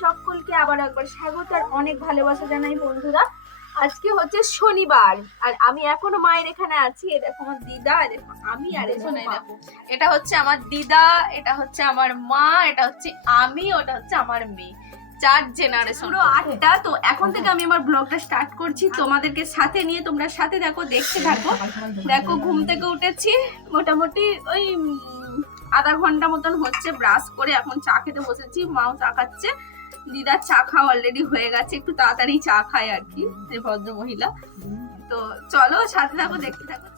সকলকে আবার একবার স্বাগত আর অনেক ভালোবাসা জানাই বন্ধুরা। আজকে হচ্ছে শনিবার আর আমি এখনো মায়ের এখানে আছি। এই দেখো আমার দিদা, দেখো আমি আর দেখো এটা হচ্ছে আমার দিদা, এটা হচ্ছে আমার মা, এটা হচ্ছে আমি, ওটা হচ্ছে আমার মেয়ে। 4 জেনারেশন, পুরো 8টা। তো এখন থেকে আমি আমার ব্লগটা স্টার্ট করছি, তোমাদেরকে সাথে নিয়ে। তোমরা সাথে দেখো, দেখতে থাকো। দেখো ঘুম থেকে উঠেছি মোটামুটি ওই আধা ঘন্টা মতন হচ্ছে। ব্রাশ করে এখন চা খেতে বসেছি, মাও চা খাচ্ছে। দিদার চা খাওয়া অলরেডি হয়ে গেছে, একটু তাড়াতাড়ি চা খায় আর কি এই ভদ্র মহিলা। তো চলো সাথে থাকো, দেখতে থাকো।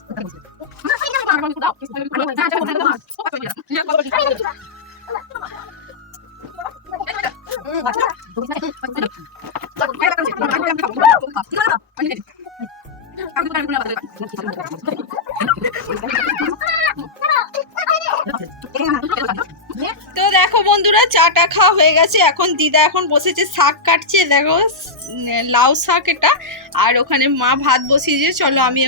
তো দেখো বন্ধুরা, চাটা খাওয়া হয়ে গেছে। এখন দিদা এখন বসেছে শাক কাটছে, দেখো লাউ শাক এটা। আর ওখানে মা ভাত বসিয়েছে। চলো আমি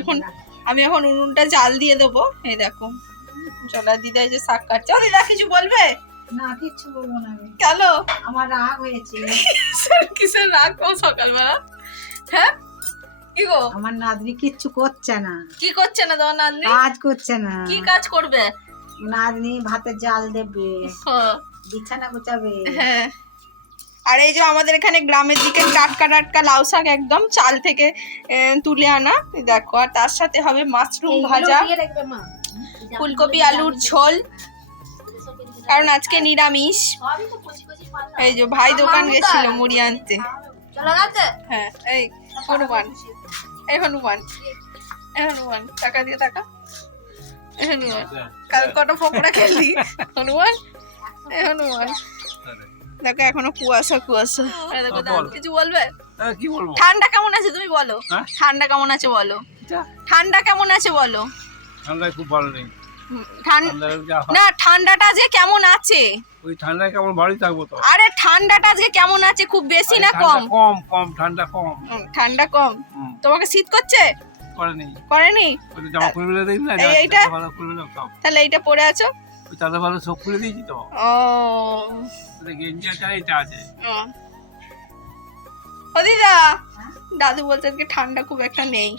এখন উনুনটা জাল দিয়ে দেবো। এই দেখো, চলো দিদা এই যে শাক কাটছে। ও দিদা কিছু বলবে? না, কিচ্ছু বলবো না। কেন? আমার রাগ হয়েছে। কিসের রাগ গো সকালবেলা? হ্যাঁ কি গো? আমার নাতনি কিচ্ছু করছে না। কি করছে না তোমার নাতনি? কাজ করছে না। কি কাজ করবে? নাতনি ভাতের জাল দেবে, হ্যাঁ। বিছানা গোছাবে। হ্যাঁ। আর এই যে আমাদের এখানে গ্রামের দিকে টাটকা টাটকা লাউ শাক একদম চাল থেকে তুলে আনা, দেখো। আর তার সাথে হবে মাশরুম ভাজা, ফুলকপি আলুর ঝোল, কারণ আজকে নিরামিষ। এই যে ভাই দোকান গেছিল মুড়ি আনতে। হ্যাঁ, এই হনুমান, এই হনুমান, এই হনুমান, টাকা দিয়ে টাকা। এই হনুমান, কাল কটা পকোড়া খেলি হনুমান, এই হনুমান। দেখো এখনো কুয়াশা কুয়াশা। কিছু বলবে? কি বলবো? ঠান্ডা কেমন আছে তুমি বলো? ঠান্ডা কেমন আছে বলো? ঠান্ডা কেমন আছে বলো? ঠান্ডা খুব ভালো নেই। না, ঠান্ডাটা আজকে কেমন আছে? ওই ঠান্ডায় কেমন বাড়ি থাকবো তো। আরে ঠান্ডাটা আজকে কেমন আছে? খুব বেশি না কম? কম কম, ঠান্ডা কম। ঠান্ডা কম। তোমাকে শীত করছে? করেনি। করেনি? ওই জামা খুলে দিই না, এইটা ভালো খুলে দাও সব। তাহলে এইটা পরে আছো? ওই চাদর ভালো সব খুলে দিয়েছি তো। ও গেঞ্জি আছে, এটা আছে। ও দিদা, দাদু বলছে আজকে ঠান্ডা খুব একটা নেই,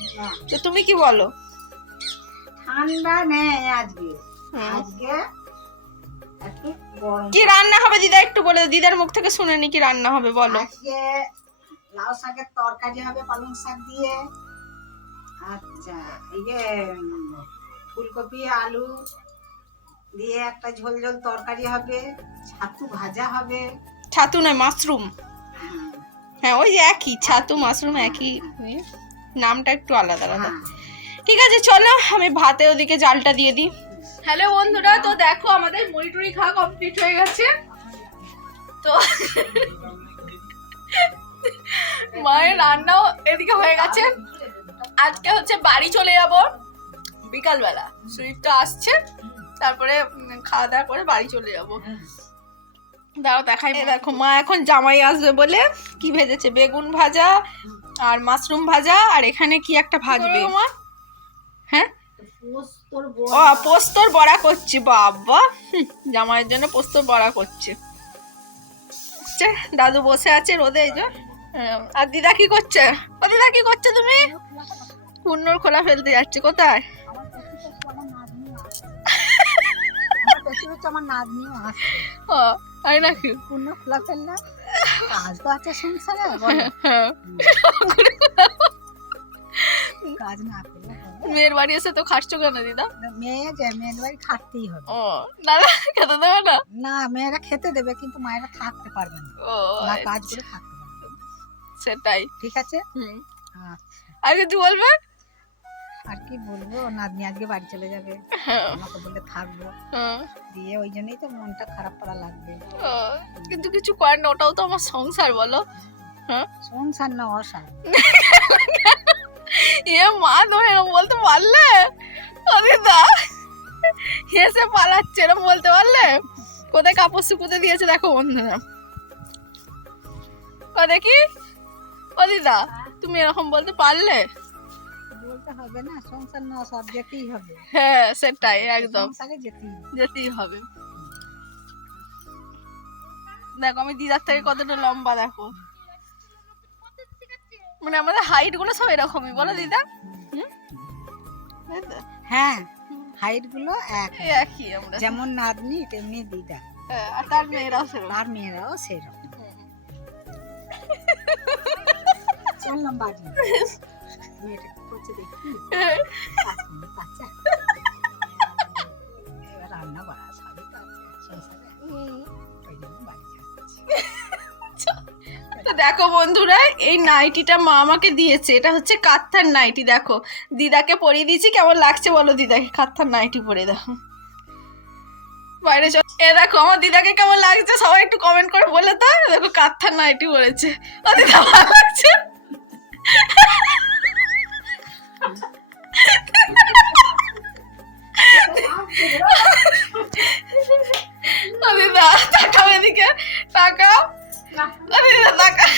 তো তুমি কি বলো? ঠান্ডা নেই আজকে। আজকে একটু গরম। কি রান্না হবে দিদা একটু বলে দাও, দিদার মুখ থেকে শুনে নি কি রান্না হবে বলো। আজকে লাউ শাকের তরকারি হবে পালং শাক দিয়ে। আচ্ছা, এই যে ফুলকপি আলু দিয়ে একটা ঝোল ঝোল তরকারি হবে, ছাতু ভাজা হবে। ছাতু নয়, মাশরুম। হ্যাঁ, ওই একই, ছাতু মাশরুম একই, নামটা একটু আলাদা আলাদা। ঠিক আছে চলো, আমি ভাতে ওদিকে জালটা দিয়ে দিই। হ্যালো বন্ধুরা, তো দেখো আমাদের মুড়ি টুড়ি খাওয়া কমপ্লিট হয়ে গেছে। তো মায়ের রান্নাও এদিকে হয়ে গেছে। আজকে হচ্ছে বাড়ি চলে যাব বিকালবেলা, সুইফটটা আসছে, তারপরে খাওয়া দাওয়া করে বাড়ি চলে যাব। দাও দেখাই। দেখো মা এখন জামাই আসবে বলে কি ভেজেছে, বেগুন ভাজা আর মাশরুম ভাজা, আর এখানে কি একটা ভাজবে মা। হ্যাঁ, ও পোস্তর বড়া করছি। বাবা, জামাইয়ের জন্য পোস্তর বড়া করছে। দাদু বসে আছে রোদে, এই যে। আর দিদা কি করছে? ও দিদা কি করছে তুমি? কুন্নর খোলা ফেলতে যাচ্ছে। কোথায়? আমার নাতনিও আসছে। ও তাই নাকি? পূর্ণ খোলা ফেললাম, কাজ তো আছে সংসারে। কাজ না করলে মেয়ের বাড়ি এসে তো খাচ্ছো কেন দিদা? মেয়ের বাড়ি খাটতেই হবে। ও না, খেতে দেবে না? না, মেয়েরা খেতে দেবে কিন্তু মায়েরা থাকতে পারবে না। ও না, কাজ করে থাকতে পারবে। সেটাই। ঠিক আছে। আচ্ছা, আর কিছু বলবে? আর কি বলবো, নাতনি আজকে বাড়ি চলে যাবে, আমাকে বলে থাকবো দিয়ে, ওই জন্যই তো মনটা খারাপ করা লাগবে। কিন্তু কিছু করার না, ওটাও তো আমার সংসার বলো। হ্যাঁ, সংসার না অসার। এ মা, তুমি এরকম বলতে পারলে? দিদা হেসে পালাচ্ছে, এরকম বলতে পারলে? কোথায় কাপড় শুকুতে দিয়েছে দেখো বন্ধুরা। ও দেখি, ও দিদা তুমি এরকম বলতে পারলে? বলতে হবে না, সংসার না সব যেতেই হবে। হ্যাঁ সেটাই, একদম সংসারে যেতেই হবে। দেখো আমি দিদার থেকে কতটা লম্বা দেখো, মানে আমাদের হাইট গুলো সব এরকমই, বলো দিদা? তাই তো? হ্যাঁ, হাইট গুলো একই আমরা, যেমন নাতনি তেমনি দিদা, আর তার মেয়েরাও সেরকম। তার মেয়েরাও সেরকম। চললাম বাড়ি, মেয়েটা কি করছে দেখি, বাচ্চা এবার রান্না করা সবই তো আছে সংসারে, ওই জন্য বাড়ি যাচ্ছি। তো দেখো বন্ধুরা, এই নাইটিটা মা আমাকে দিয়েছে, এটা হচ্ছে কাঁথার নাইটি। দেখো দিদাকে পরিয়ে দিয়েছি, কেমন লাগছে বলো দিদাকে কাঁথার নাইটি পরে? দেখো বাইরে চল, এ দেখো আমার দিদাকে কেমন লাগছে, সবাই একটু কমেন্ট করে বলে তো। দেখো কাঁথার নাইটি পরেছে, ও দিদা ভালো লাগছে। ও দিদা তাকাও এদিকে, তাকাও, ও দিদা তাকাও।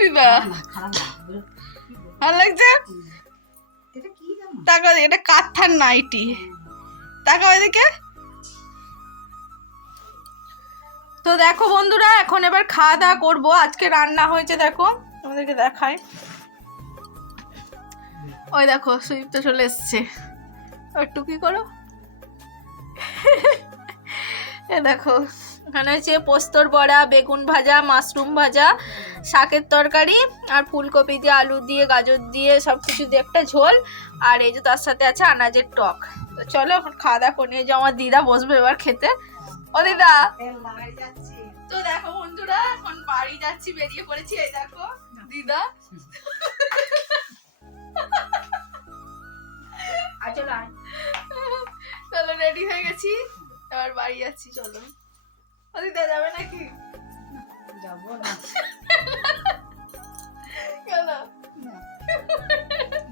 দিদা ভালো লাগছে? তাকাও, এটা কাঁথার নাইটি, তাকাও এদিকে। তো দেখো বন্ধুরা, এখন এবার খাওয়া দাওয়া করবো। আজকে রান্না হয়েছে দেখো, আমাদেরকে দেখায়। ওই দেখো সুদীপ্ত চলে এসছে, একটু কি করো। এ দেখো এখানে হচ্ছে পোস্তর বড়া, বেগুন ভাজা, মাশরুম ভাজা, শাকের তরকারি, আর ফুলকপি দিয়ে, আলু দিয়ে, গাজর দিয়ে, সব কিছু দিয়ে একটা ঝোল, আর এই যে তার সাথে আছে আনাজের টক। তো চলো এখন খাওয়া দাওয়া করে নিয়ে, যে আমার দিদা বসবে এবার খেতে। ও দিদা, তো দেখো বন্ধুরা এখন বাড়ি যাচ্ছি, বেরিয়ে পড়েছি। এই দেখো দিদা, চলো রেডি হয়ে গেছি, এবার বাড়ি যাচ্ছি। চলো ও দিদা, যাবে নাকি? যাবো না, কেন?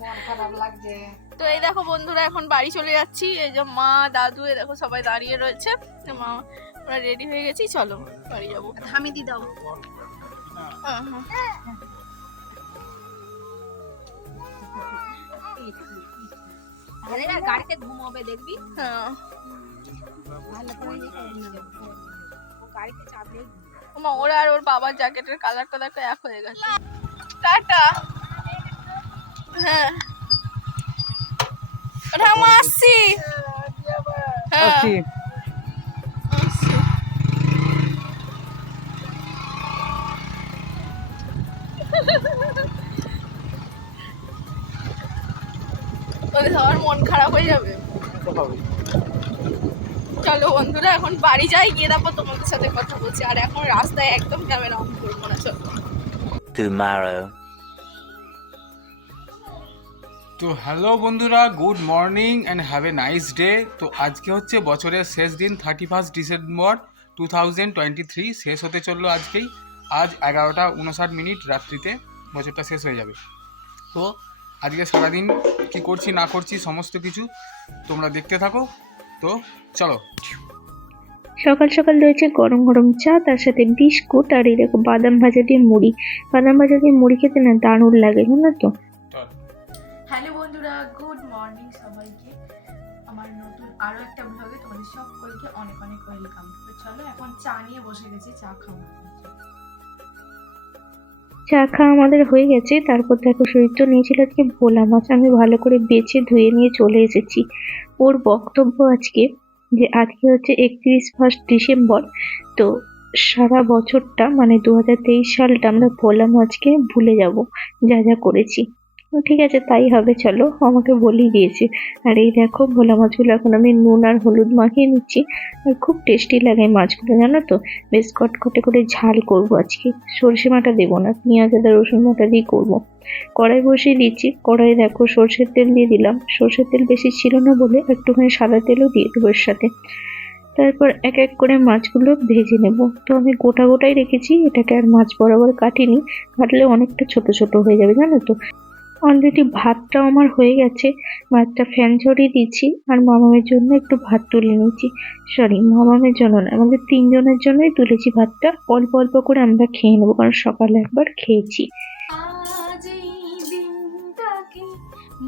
মন খারাপ লাগছে। তো এই দেখো বন্ধুরা এখন বাড়ি চলে যাচ্ছি। এই যে মা, দাদু, এই দেখো সবাই দাঁড়িয়ে রয়েছে। তো মা আমরা রেডি হয়ে গেছি, চলো বাড়ি যাবো। আমি দি দাও। আরে গাড়িতে ঘুমাবে দেখবি, হ্যাঁ ভালো করে গাড়িতে চাপলেই মা, ওরা আর ওর বাবার জ্যাকেটের কালারটা দেখো এক হয়ে গেছে। টাটা। হ্যাঁ ওটা আমি আসছি। হ্যাঁ আসছি। ওদের সবার মন খারাপ হয়ে যাবে। চলো বন্ধুরা এখন বাড়ি যাই, গিয়ে তারপর তোমাদের সাথে কথা বলছি। আর এখন রাস্তায় একদম ক্যামেরা অন করবো না। চলো। তো হ্যালো বন্ধুরা, good morning and have a nice day. তো আজকে হচ্ছে বছরের শেষ দিন, 31 ডিসেম্বর 2023 শেষ হতে চললো আজকেই। আজ 11:59 রাত্রিতে বছরটা শেষ হয়ে যাবে। তো আজকে সারাদিন কি করছি না করছি সমস্ত কিছু তোমরা দেখতে থাকো। তো চলো। সকাল সকাল রয়েছে গরম গরম চা, তার সাথে বিস্কুট, আর এই দেখো বাদাম ভাজা দিয়ে মুড়ি। বাদাম ভাজা দিয়ে মুড়ি খেতে না দারুণ লাগে, জানো তো। হ্যালো বন্ধুরা, গুড মর্নিং সবাইকে। আমার নতুন আরো একটা ব্লগে তোমাদের সকলকে অনেক অনেক ওয়েলকাম। তো চলো এখন চা নিয়ে বসে গেছি, চা খাবো। চা খাওয়া আমাদের হয়ে গেছে। তারপর দেখো সুদীপ্ত নিয়েছিল আজকে ভোলা মাছ, আমি ভালো করে বেছে ধুয়ে নিয়ে চলে এসেছি। ওর বক্তব্য আজকে যে আজকে হচ্ছে 31 ডিসেম্বর, তো সারা বছরটা মানে 2023 সালটা আমরা ভোলা মাছকে ভুলে যাব যা যা করেছি। ঠিক আছে তাই হবে, চলো, আমাকে বলেই দিয়েছে। আর এই দেখো ভোলা মাছগুলো এখন আমি নুন আর হলুদ মাখিয়ে নিচ্ছি। আর খুব টেস্টি লাগে মাছগুলো, জানো তো। বেশ কটকটে করে ঝাল করবো আজকে, সরষে বাটা দেবো না, পেঁয়াজ আদা রসুন বাটা দিয়ে করবো। কড়াই বসিয়ে দিচ্ছি, কড়াই দেখো সর্ষের তেল দিয়ে দিলাম। সর্ষের তেল বেশি ছিল না বলে একটুখানি সাদা তেলও দিয়ে দেবো এর সাথে। তারপর এক এক করে মাছগুলো ভেজে নেব। তো আমি গোটা গোটাই রেখেছি, এটাকে আর মাছ বরাবর কাটিনি, কাটলে অনেকটা ছোট ছোট হয়ে যাবে, জানো তো। অলরেডি ভাতটাও আমার হয়ে গেছে, ভাতটা ফ্যান ঝরিয়ে দিচ্ছি আর মামামের জন্য একটু ভাত তুলে নিচ্ছি। সরি, মামামের জন্য না, আমাদের তিনজনের জন্যই তুলেছি ভাতটা। অল্প অল্প করে আমরা খেয়ে নেবো, কারণ সকালে একবার খেয়েছি। আজ এই দিনটাকে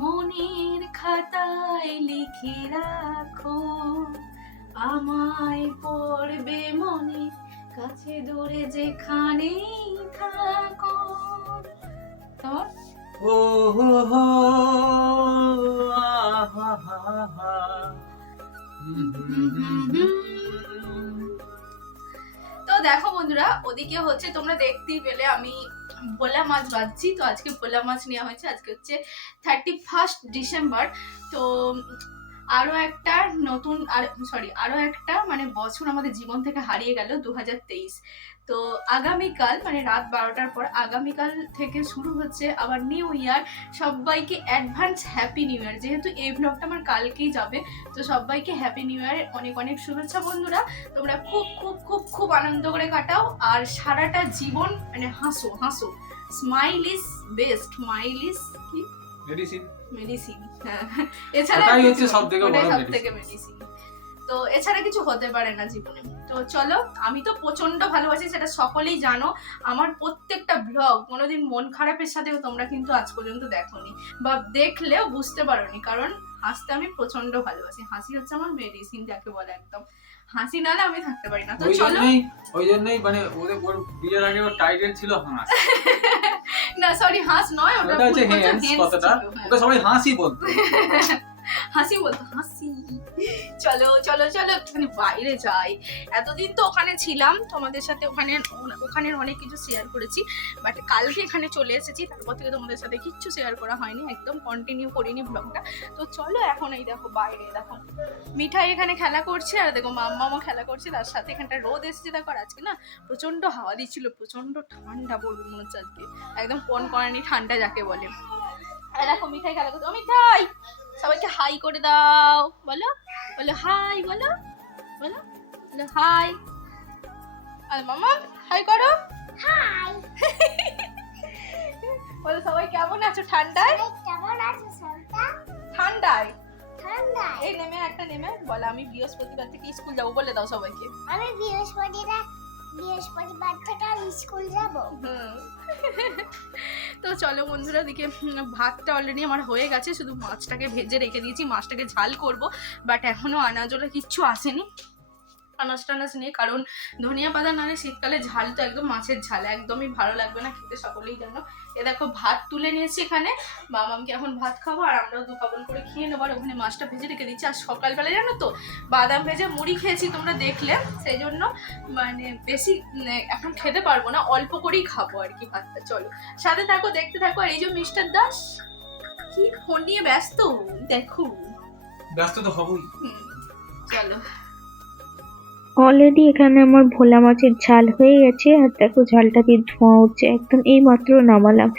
মনের খাতায় লিখে রাখো, আমায় পড়বে মনে, কাছে দূরে যেখানেই থাকো। তোমার ও হো হো আহা হা হা। তো দেখো বন্ধুরা, ওদিকে হচ্ছে তোমরা দেখতেই পেলে আমি ভোলা মাছ ভাজছি। তো আজকে ভোলা মাছ নেওয়া হয়েছে, আজকে হচ্ছে 31 ডিসেম্বর। তো আরো একটা নতুন আরো একটা মানে বছর আমাদের জীবন থেকে হারিয়ে গেল 2023। তো আগামীকাল মানে রাত 12টার পর আগামীকাল থেকে শুরু হচ্ছে আবার নিউ ইয়ার। সবাইকে অ্যাডভান্স হ্যাপি নিউ ইয়ার। যেহেতু এই ব্লগটা আমার কালকেই যাবে, তো সবাইকে হ্যাপি নিউ ইয়ারের অনেক অনেক শুভেচ্ছা বন্ধুরা। তোমরা খুব খুব খুব খুব আনন্দ করে কাটাও আর সারাটা জীবন মানে হাসো হাসো। Smile is best, smile is কি মেডিসিন। হ্যাঁ, এছাড়া ওটাই হচ্ছে সবথেকে বড় মেডিসিন। তো এছাড়া কিছু হতে পারে না জীবনে। তো চলো, আমি তো প্রচন্ড ভালোবাসি, সেটা সকলেই জানো। আমার প্রত্যেকটা ব্লগ কোনোদিন মন খারাপের সাথেও তোমরা কিন্তু আজ পর্যন্ত দেখোনি বা দেখলেও বুঝতে পারোনি, কারণ হাসতে আমি প্রচন্ড ভালোবাসি। হাসি হচ্ছে আমার মেডিসিন যাকে বলে, একদম হাসি নালে আমি থাকতে পারি না। তো চলো, ওই জন্যই মানে ওর বিয়ের আগে ওর টাইটেল ছিল হাঁস। না সরি, হাঁস নয়, ওটা হচ্ছে হ্যান্স কথাটা, ওটা সবাই হাসি বলতো। হাসি বলতো, হাসি। চলো চলো চলো একটুখানি বাইরে যাই। এতদিন তো ওখানে ছিলাম তোমাদের সাথে, ওখানের অনেক কিছু শেয়ার করেছি, বাট কালকে এখানে চলে এসেছি, তারপর থেকে তোমাদের সাথে কিচ্ছু শেয়ার করা হয়নি, একদম কন্টিনিউ করিনি ব্লগটা। তো চলো এখন এই দেখো বাইরে, দেখো মিঠাই এখানে খেলা করছে আর দেখো মাম্মাও খেলা করছে, তার সাথে এখানটা রোদ এসেছে দেখো। আর আজকে না প্রচন্ড হাওয়া দিচ্ছিল, প্রচন্ড ঠান্ডা পড়বে মনে হচ্ছে আজকে, একদম কনকনানি ঠান্ডা যাকে বলে। আর দেখো মিঠাই খেলা করছে। ও মিঠাই, সবাইকে হাই করে দাও, বলো বলো হাই, বলো বলো বলো হাই। আর মামা হাই করো, হাই। বলো সবাই কেমন আছো ঠান্ডায়? কেমন আছো সন্তা? ঠান্ডায় ঠান্ডায় এই নেমে একটা নেমে বলো আমি বৃহস্পতিবার থেকে স্কুল যাবো, বলে দাও সবাইকে। আমি বৃহস্পতিবার থেকে স্কুল যাব। তো চলো বন্ধুরা, দিকে ভাতটা অলরেডি আমার হয়ে গেছে, শুধু মাছটাকে ভেজে রেখে দিয়েছি, মাছটাকে ঝাল করব। বাট এখনো আনাজ ওলা কিচ্ছু আসেনি, আনাজ টানাজ নেই, কারণ ধনিয়া পাতা নাড়ে শীতকালে ঝাল তো একদম মাছের ঝাল একদমই ভালো লাগবে না খেতে, সকলেই জানো। এ দেখো ভাত তুলে নিয়েছি এখানে, মামামকে এখন ভাত খাবো আর আমরাও দু কাবল করে খেয়ে নেবো। আর ওখানে মাছটা ভেজে রেখে দিচ্ছি। আর সকালবেলায় জানো তো বাদাম ভেজে মুড়ি খেয়েছি, তোমরা দেখলে, সেই জন্য মানে বেশি এখন খেতে পারবো না, অল্প করেই খাবো আর কি ভাতটা। চলো সাথে থাকো, দেখতে থাকো। আর এই যে মিস্টার দাস কি ফোন নিয়ে ব্যস্ত, দেখো ব্যস্ত তো হবই। চলো। অলরেডি এখানে আমার ভোলা মাছের ঝাল হয়ে গেছে আর দেখো ঝালটা দিয়ে ধোঁয়া উঠছে, একদম এই মাত্র নামালাম।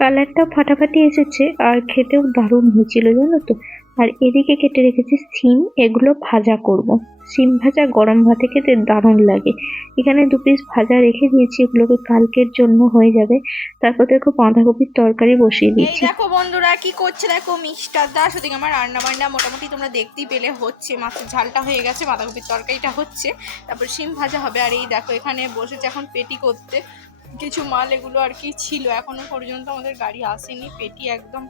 কালারটা ফাটাফাটি এসেছে আর খেতেও দারুণ হয়েছিল জানো তো। আর এদিকে কেটে রেখেছি সিম, এগুলো ভাজা করব। সিম ভাজা গরম ভাতে খেতে দারুণ লাগে। এখানে 2 পিস ভাজা রেখে দিয়েছি, এগুলোকে কালকের জন্য হয়ে যাবে। তারপর দেখো বাঁধাকপির তরকারি বসিয়ে এই দিয়েছি। দেখো বন্ধুরা কি করছে, দেখো মিস্টার দাস। ওদিকে আমার রান্না বান্না মোটামুটি তোমরা দেখতেই পেলে হচ্ছে, মাছের ঝালটা হয়ে গেছে, বাঁধাকপির তরকারিটা হচ্ছে, তারপর শিম ভাজা হবে। আর এই দেখো এখানে বসেছে এখন পেটি করতে, কিছু মাল এগুলো আর কি ছিল, এখনো পর্যন্ত আমাদের গাড়ি আসেনি, পেটি একদম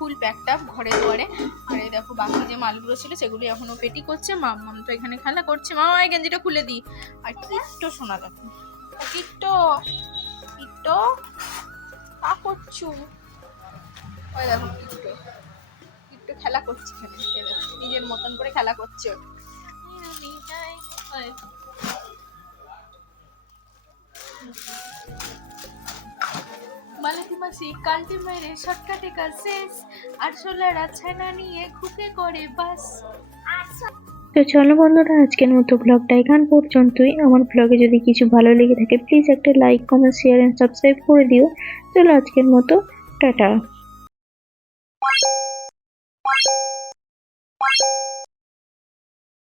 ফুল প্যাকটা ঘরে দুয়ারে। আর এই দেখো বাকি যে মালগুলো ছিল সেগুলো এখনো পেটি করছে। মাম্মাম তো এখানে খেলা করছে, মামা এই গেঞ্জিটা খুলে দিই। আর কিট্টো শোনা দেখো, কিট্টো কিট্টো কা করছো, ওই দেখো কিট্টো কিট্টো খেলা করছে এখানে, নিজের মতন করে খেলা করছে। মালতী মাসি কালটি মেরে শর্টকাটে কাজ শেষ, আর সোলার ছানা নিয়ে খুকে করে বাস। তো চলো বন্ধুরা, আজকের মতো ব্লগটা এখান পর্যন্তই। আমার ব্লগে যদি কিছু ভালো লেগে থাকে প্লিজ একটা like, comment, share and subscribe করে দিও। চলো আজকের মতো টাটা।